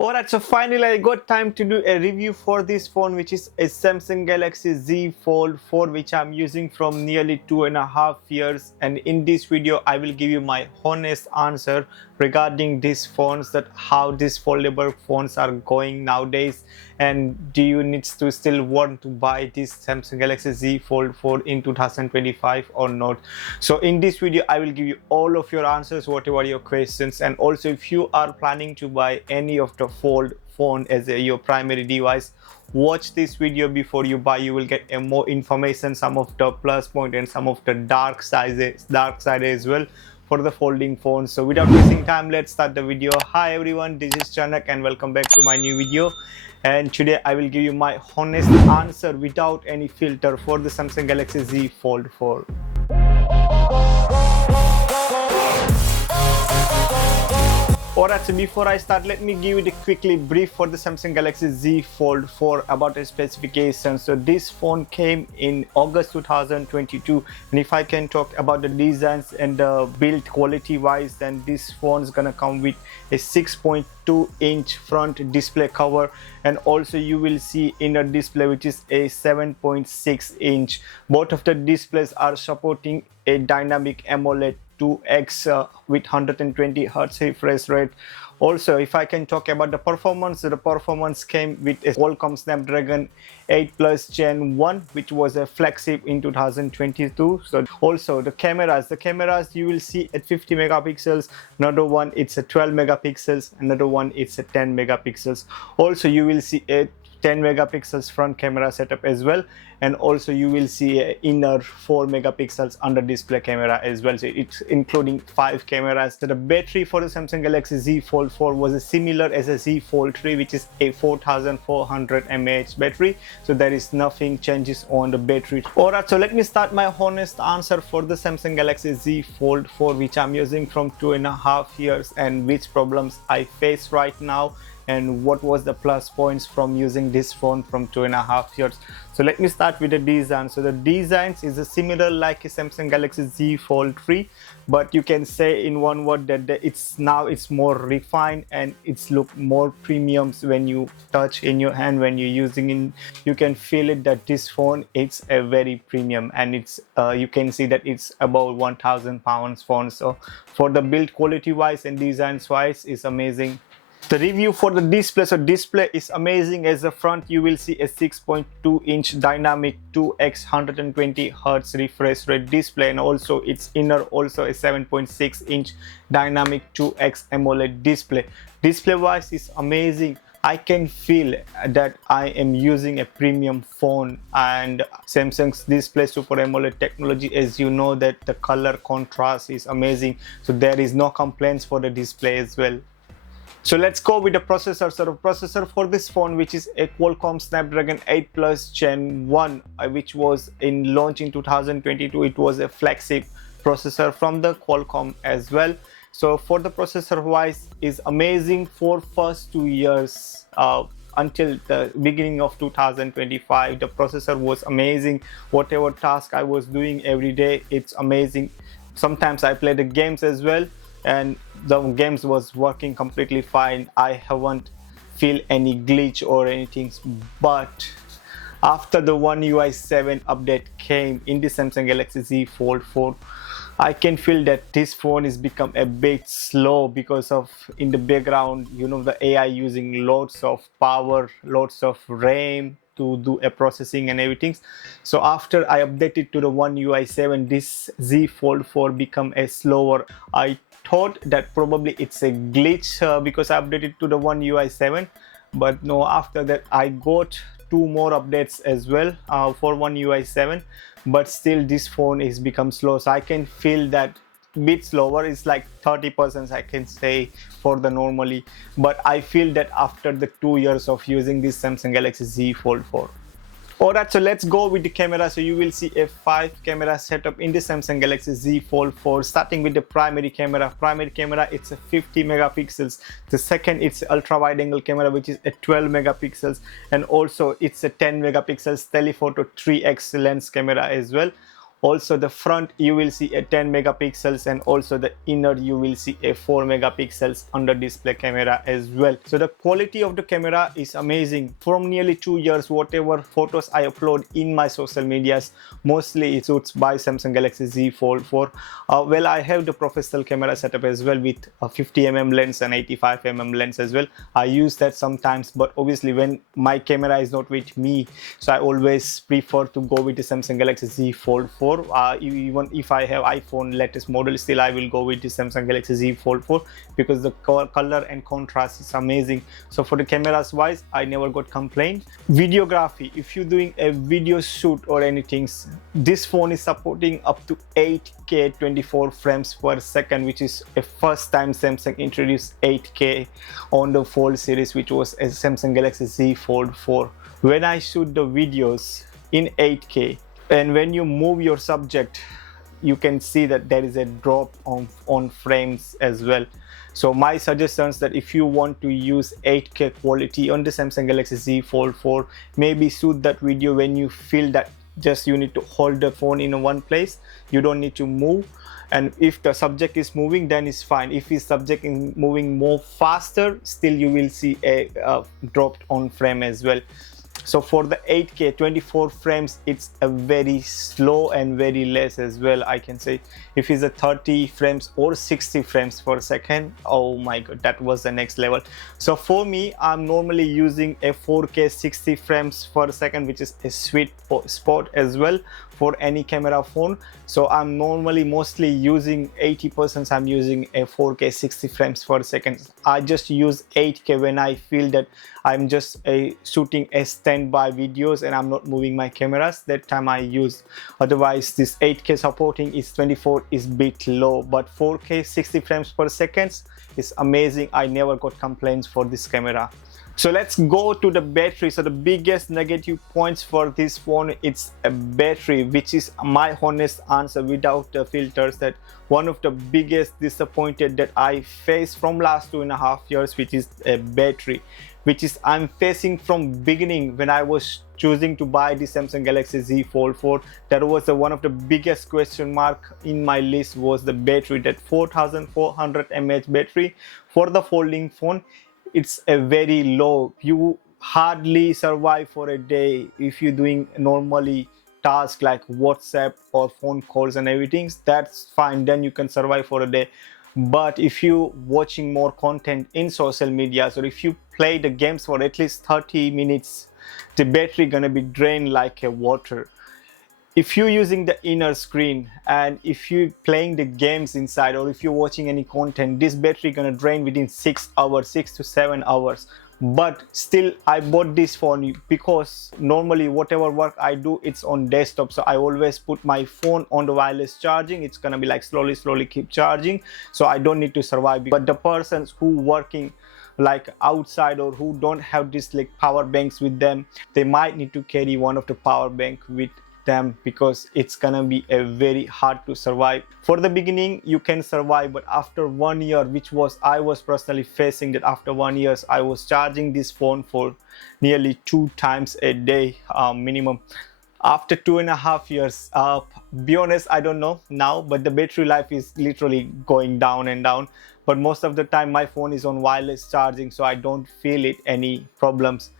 Alright, so finally I got time to do a review for this phone, which is a Samsung Galaxy Z Fold 4, which I'm using from nearly 2.5 years. And in this video I will give you my honest answer regarding these phones, that how these foldable phones are going nowadays, and do you need to still want to buy this Samsung Galaxy Z Fold 4 in 2025 or not. So in this video I will give you all of your answers, whatever your questions. And also, if you are planning to buy any of the fold phone as your primary device, watch this video before you buy. You will get more information, some of the plus point and some of the dark side as well for the folding phone. So without wasting time, let's start the video. Hi everyone, this is Chanak and welcome back to my new video. And today I will give you my honest answer without any filter for the Samsung Galaxy Z Fold 4. Alright, so before I start, let me give you the quickly brief for the Samsung Galaxy Z Fold 4 about the specifications. So this phone came in August 2022, and if I can talk about the designs and the build quality wise, then this phone is gonna come with a 6.2-inch front display cover, and also you will see inner display which is a 7.6-inch. Both of the displays are supporting a dynamic AMOLED 2x with 120 Hz refresh rate. Also, if I can talk about the performance, the performance came with a Qualcomm Snapdragon 8 Plus Gen 1, which was a flagship in 2022. So also the cameras you will see at 50 megapixels, another one it's a 12 megapixels, another one it's a 10 megapixels. Also you will see a 10 megapixels front camera setup as well, and also you will see a inner 4 megapixels under display camera as well. So it's including 5 cameras. So the battery for the Samsung Galaxy Z Fold 4 was similar as a Z Fold 3, which is a 4400 mAh battery. So there is nothing changes on the battery. Alright, so let me start my honest answer for the Samsung Galaxy Z Fold 4, which I'm using from 2.5 years, and which problems I face right now, and what was the plus points from using this phone from 2.5 years. So let me start with the design. So the designs is similar like a Samsung Galaxy Z Fold 3, but you can say in one word that it's more refined and it's look more premium. When you touch in your hand, when you're using it, you can feel it that this phone it's a very premium, and it's you can see that it's about 1,000 pounds phone. So for the build quality wise and designs wise is amazing. The review for the display, so display is amazing. As the front you will see a 6.2-inch dynamic 2x 120 Hz refresh rate display, and also its inner also a 7.6-inch dynamic 2x AMOLED display. Display wise is amazing. I can feel that I am using a premium phone, and Samsung's display Super AMOLED technology, as you know, that the color contrast is amazing. So there is no complaints for the display as well. So let's go with the processor. So the processor for this phone, which is a Qualcomm Snapdragon 8 Plus Gen 1, which was in launch in 2022. It was a flagship processor from the Qualcomm as well. So for the processor wise is amazing for first 2 years until the beginning of 2025. The processor was amazing. Whatever task I was doing every day, it's amazing. Sometimes I play the games as well, and the games was working completely fine. I haven't feel any glitch or anything. But after the One UI 7 update came in the Samsung Galaxy Z Fold 4, I can feel that this phone is become a bit slow, because of in the background, you know, the AI using lots of power, lots of RAM to do a processing and everything. So after I updated to the One UI 7, this Z Fold 4 become a slower. I thought that probably it's a glitch because I updated to the One UI 7, but no, after that I got 2 more updates as well for One UI 7, but still this phone is become slow. So I can feel that bit slower. It's like 30% I can say for the normally, but I feel that after the 2 years of using this Samsung Galaxy Z Fold 4. Alright, so let's go with the camera. So you will see a 5 camera setup in the Samsung Galaxy Z Fold 4, starting with the primary camera. Primary camera, it's a 50 megapixels. The second, it's ultra wide angle camera, which is a 12 megapixels, and also it's a 10 megapixels telephoto 3x lens camera as well. Also the front you will see a 10 megapixels, and also the inner you will see a 4 megapixels under display camera as well. So the quality of the camera is amazing. From nearly 2 years, whatever photos I upload in my social medias, mostly it shoots by Samsung Galaxy Z Fold 4. Well, I have the professional camera setup as well with a 50mm lens and 85mm lens as well. I use that sometimes, but obviously when my camera is not with me, so I always prefer to go with the Samsung Galaxy Z Fold 4. Even if I have iPhone latest model, still I will go with the Samsung Galaxy Z Fold 4 because the color and contrast is amazing. So for the cameras wise, I never got complaint. Videography, if you're doing a video shoot or anything, this phone is supporting up to 8K 24 frames per second, which is a first time Samsung introduced 8K on the Fold series, which was a Samsung Galaxy Z Fold 4. When I shoot the videos in 8K, and when you move your subject, you can see that there is a drop on frames as well. So my suggestions that if you want to use 8K quality on the Samsung Galaxy Z Fold 4, maybe shoot that video when you feel that just you need to hold the phone in one place, you don't need to move. And if the subject is moving, then it's fine. If the subject is moving more faster, still you will see a drop on frame as well. So for the 8K 24 frames, it's a very slow and very less as well, I can say. If it's a 30 frames or 60 frames per second, oh my god, that was the next level. So for me, I'm normally using a 4K 60 frames per second, which is a sweet spot as well for any camera phone. So I'm normally mostly using 80%, I'm using a 4K 60 frames per second. I just use 8K when I feel that I'm just shooting a standby videos and I'm not moving my cameras. That time I use. Otherwise, this 8K supporting is 24 is bit low, but 4K 60 frames per second is amazing. I never got complaints for this camera. So let's go to the battery. So the biggest negative points for this phone, it's a battery, which is my honest answer without the filters, that one of the biggest disappointed that I faced from last 2.5 years, which is a battery, which is I'm facing from beginning when I was choosing to buy the Samsung Galaxy Z Fold 4. That was one of the biggest question mark in my list, was the battery. That 4400 mAh battery for the folding phone, it's a very low. You hardly survive for a day if you're doing normally tasks like WhatsApp or phone calls and everything. That's fine, then you can survive for a day. But if you watching more content in social media, or if you play the games for at least 30 minutes, the battery gonna be drained like a water. If you're using the inner screen and if you're playing the games inside, or if you're watching any content, this battery gonna drain within 6 hours, 6 to 7 hours. But still, I bought this phone because normally whatever work I do, it's on desktop, so I always put my phone on the wireless charging. It's gonna be like slowly keep charging, so I don't need to survive. But the persons who working like outside or who don't have this like power banks with them, they might need to carry one of the power bank with them, because it's gonna be a very hard to survive. For the beginning you can survive, but after 1 year, which was I was personally facing, that after 1 year I was charging this phone for nearly 2 times a day minimum. After 2.5 years, be honest, I don't know now, but the battery life is literally going down and down. But most of the time my phone is on wireless charging, so I don't feel it any problems.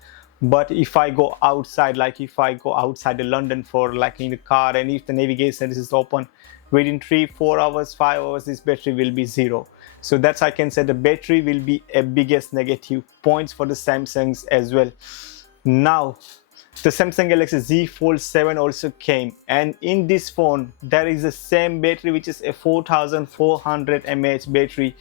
But if I go outside, like if I go outside the London for like in the car, and if the navigation is open, within 3-4 hours, 5 hours, this battery will be zero. So that's, I can say, the battery will be a biggest negative points for the Samsungs as well. Now the Samsung Galaxy Z Fold 7 also came, and in this phone there is the same battery, which is a 4400 mAh battery.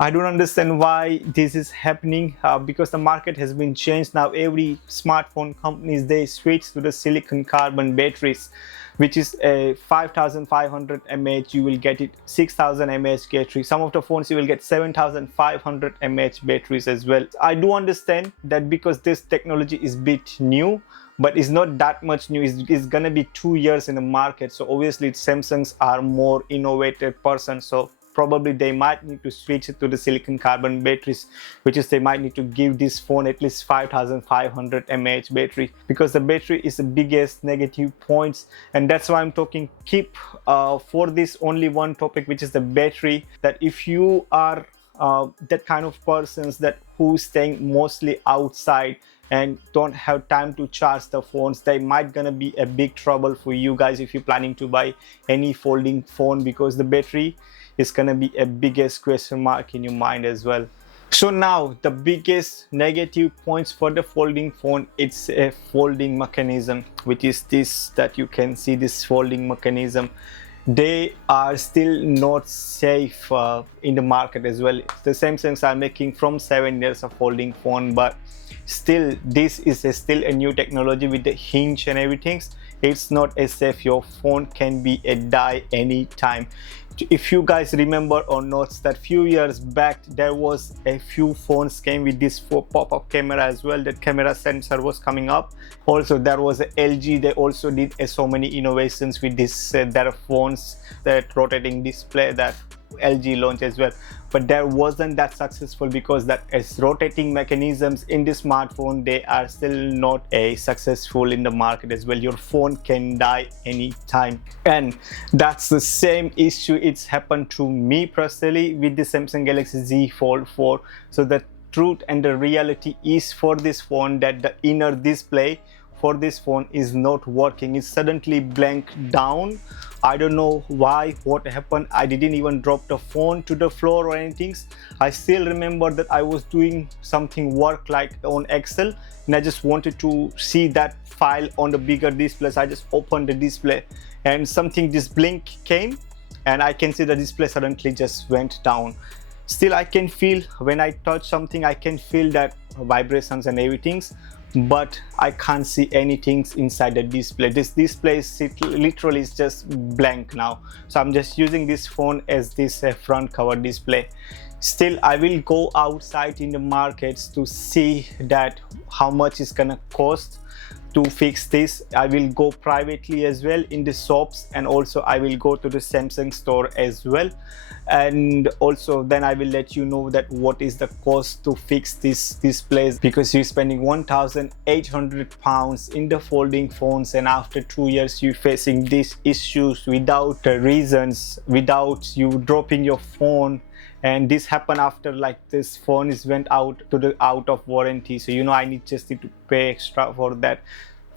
I don't understand why this is happening, because the market has been changed now. Every smartphone companies, they switch to the silicon carbon batteries, which is a 5500 mAh. You will get it 6000 mAh battery. Some of the phones you will get 7500 mAh batteries as well. I do understand that because this technology is bit new, but it's not that much new. It's gonna be 2 years in the market, so obviously Samsungs are more innovative person, so probably they might need to switch it to the silicon carbon batteries, which is they might need to give this phone at least 5500 mAh battery, because the battery is the biggest negative points. And that's why I'm talking keep for this only one topic, which is the battery, that if you are that kind of persons that who's staying mostly outside and don't have time to charge the phones, they might gonna be a big trouble for you guys if you're planning to buy any folding phone, because the battery is gonna be a biggest question mark in your mind as well. So now the biggest negative points for the folding phone, it's a folding mechanism, which is this that you can see, this folding mechanism. They are still not safe in the market as well. The Samsungs are making from 7 years of folding phone, but still this is still a new technology with the hinge and everything. It's not as safe. Your phone can be a die anytime. If you guys remember or not, that few years back there was a few phones came with this pop-up camera as well. That camera sensor was coming up. Also there was a LG, they also did so many innovations with this their phones, that rotating display that LG launched as well, but that wasn't that successful, because that as rotating mechanisms in the smartphone, they are still not a successful in the market as well. Your phone can die anytime, and that's the same issue. It's happened to me personally with the Samsung Galaxy Z Fold 4. So the truth and the reality is for this phone that the inner display for this phone is not working. It's suddenly blanked down. I don't know why, what happened. I didn't even drop the phone to the floor or anything. I still remember that I was doing something work like on Excel, and I just wanted to see that file on the bigger display. So I just opened the display and something, this blink came, and I can see the display suddenly just went down. Still I can feel when I touch something, I can feel that vibrations and everything, but I can't see anything inside the display. This display is literally is just blank now. So I'm just using this phone as this front cover display. Still I will go outside in the markets to see that how much it's gonna cost to fix this. I will go privately as well in the shops, and also I will go to the Samsung store as well, and also then I will let you know that what is the cost to fix this displays, because you're spending 1,800 pounds in the folding phones, and after 2 years you facing these issues without reasons, without you dropping your phone. And this happened after like this phone is went out to the out of warranty, so you know I need to pay extra for that.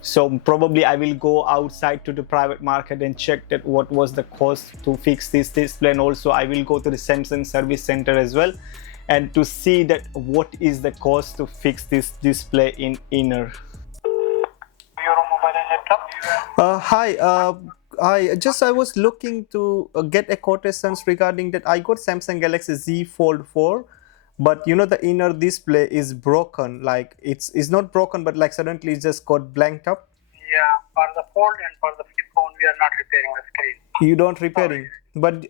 So probably I will go outside to the private market and check that what was the cost to fix this display, and also I will go to the Samsung service center as well, and to see that what is the cost to fix this display in inner. Your mobile and laptop? I was looking to get a quotations regarding that. I got Samsung Galaxy Z Fold 4, but you know the inner display is broken. Like it's not broken, but like suddenly it just got blanked up. Yeah, for the fold and for the flip phone, we are not repairing the screen. You don't repairing, but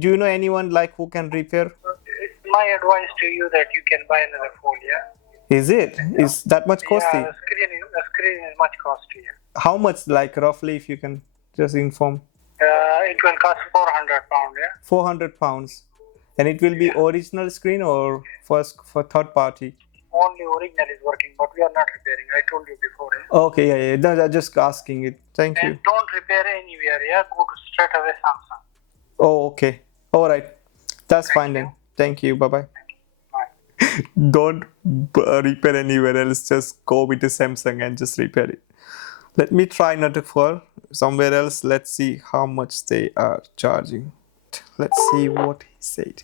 do you know anyone like who can repair? It's my advice to you that you can buy another phone. Yeah. Is it? Is that much costly? Yeah, the screen is much costly. How much, like roughly, if you can just inform? It will cost 400 pounds. Yeah. 400 pounds. And it will be original screen or first for third party? Only original is working, but we are not repairing. I told you before. Yeah? Okay, yeah. No, just asking it. Thank you. And don't repair anywhere. Yeah, go to straight away Samsung. Oh, okay. All right. That's fine then. Thank you. Bye bye. Bye. Don't repair anywhere else. Just go with the Samsung and just repair it. Let me try another for somewhere else. Let's see how much they are charging. Let's see what he said.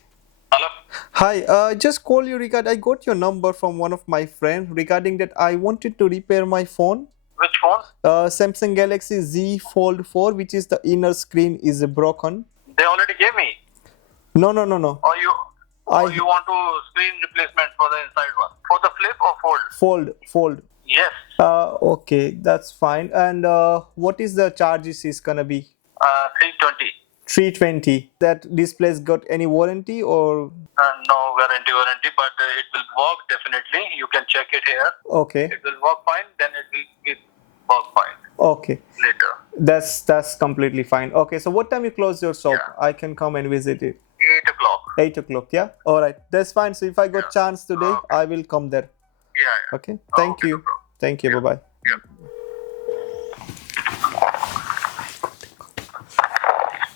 Hello. Hi, just call you regard. I got your number from one of my friends regarding that I wanted to repair my phone. Which phone? Samsung Galaxy Z Fold 4, which is the inner screen is broken. They already gave me. No. Or you want to screen replacement for the inside one? For the flip or Fold. Yes. Okay, that's fine. And what is the charges is gonna be? 320. 320. That displays got any warranty or? No warranty, but it will work definitely. You can check it here. Okay. It will work fine, then it will work fine. Okay. Later. That's completely fine. Okay, so what time you close your shop? Yeah. I can come and visit it. 8 o'clock. 8 o'clock, yeah? All right, that's fine. So if I got chance today, Okay. I will come there. Yeah. Okay, thank Okay, no you. problem. Thank you, Yeah. bye-bye. Yeah.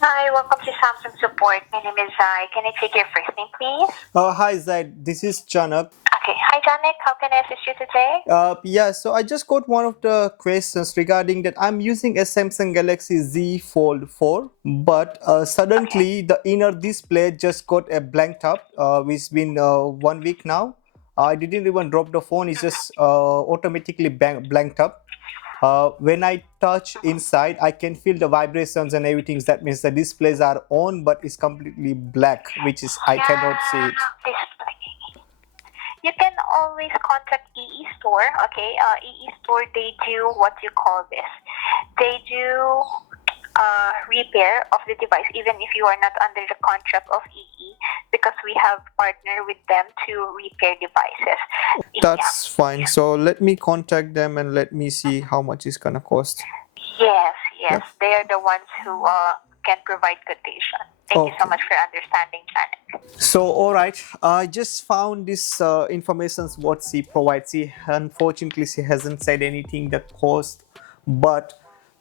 Hi, welcome to Samsung Support. My name is Zai. Can I take your first name, please? Hi, Zaid. This is Chanak. Okay. Hi, Janek. How can I assist you today? Yeah, so I just got one of the questions regarding that I'm using a Samsung Galaxy Z Fold 4, but suddenly the inner display just got a blanked up. It's been 1 week now. I didn't even drop the phone, it's just automatically blanked up. When I touch inside, I can feel the vibrations and everything. That means the displays are on, but it's completely black, which is I cannot see it. Display. You can always contact EE Store. Okay. EE Store, they do what you call this. They do repair of the device, even if you are not under the contract of EE, because we have partnered with them to repair devices. That's fine. So let me contact them and let me see how much it's gonna cost. Yes. Yep. They are the ones who can provide quotation. Thank you so Okay. much for understanding, Janet. So all right, I just found this information what she provides. She unfortunately she hasn't said anything the cost, but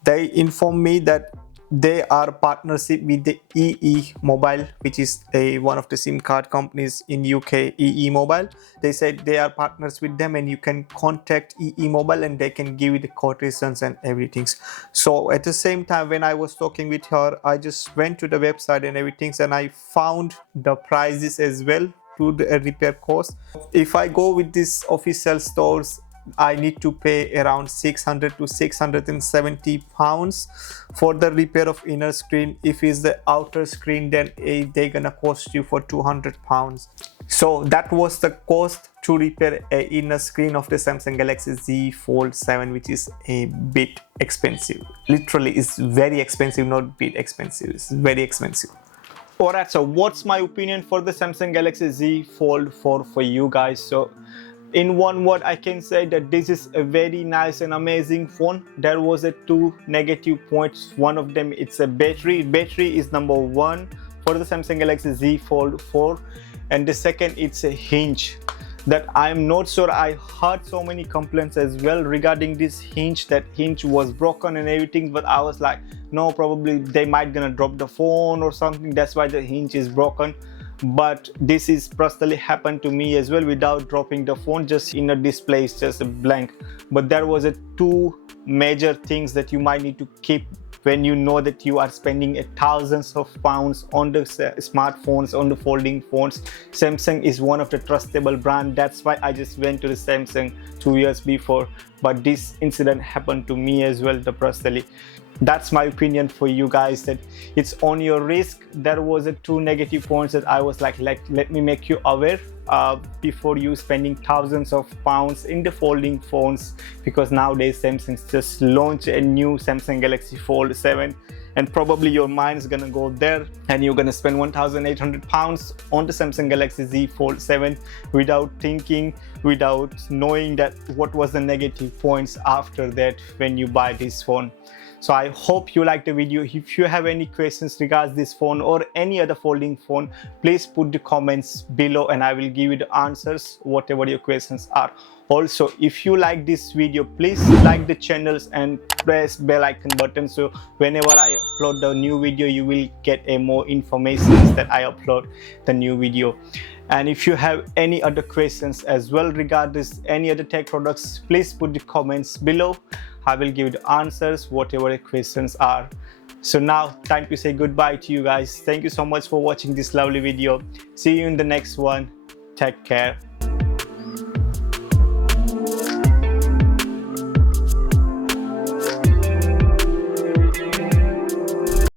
they inform me that they are partnership with the EE Mobile, which is one of the SIM card companies in UK. EE Mobile. They said they are partners with them, and you can contact EE Mobile, and they can give you the quotations and everything. So at the same time, when I was talking with her, I just went to the website and everything, and I found the prices as well to the repair cost. If I go with these official stores, I need to pay around 600 to 670 pounds for the repair of inner screen. If it's the outer screen, then they're gonna cost you for 200 pounds. So that was the cost to repair a inner screen of the Samsung Galaxy Z Fold 7, which is a bit expensive. Literally, it's very expensive, not bit expensive. It's very expensive. Alright, so what's my opinion for the Samsung Galaxy Z Fold 4 for you guys? So in one word, I can say that this is a very nice and amazing phone. There was a two negative points. One of them, it's a battery. Battery is number one for the Samsung Galaxy Z Fold 4, and the second, it's a hinge. That I'm not sure. I heard so many complaints as well regarding this hinge, that hinge was broken and everything, but I was like, no, probably they might gonna drop the phone or something, that's why the hinge is broken. But this is personally happened to me as well without dropping the phone, just in a display, it's just a blank. But there was a two major things that you might need to keep when you know that you are spending thousands of pounds on the smartphones, on the folding phones. Samsung is one of the trustable brand. That's why I just went to the Samsung 2 years before, but this incident happened to me as well personally. That's my opinion for you guys, that it's on your risk. There was a two negative points that I was like let me make you aware before you spending thousands of pounds in the folding phones, because nowadays Samsung just launched a new Samsung Galaxy Fold 7, and probably your mind is gonna go there and you're gonna spend 1,800 pounds on the Samsung Galaxy Z Fold 7 without thinking, without knowing that what was the negative points after that when you buy this phone. So I hope you liked the video. If you have any questions regards this phone or any other folding phone, please put the comments below and I will give you the answers, whatever your questions are. Also, if you like this video, please like the channels and press bell icon button, so whenever I upload the new video, you will get a more information that I upload the new video. And if you have any other questions as well regarding any other tech products, please put the comments below. I will give you the answers, whatever the questions are. So now, time to say goodbye to you guys. Thank you so much for watching this lovely video. See you in the next one. Take care.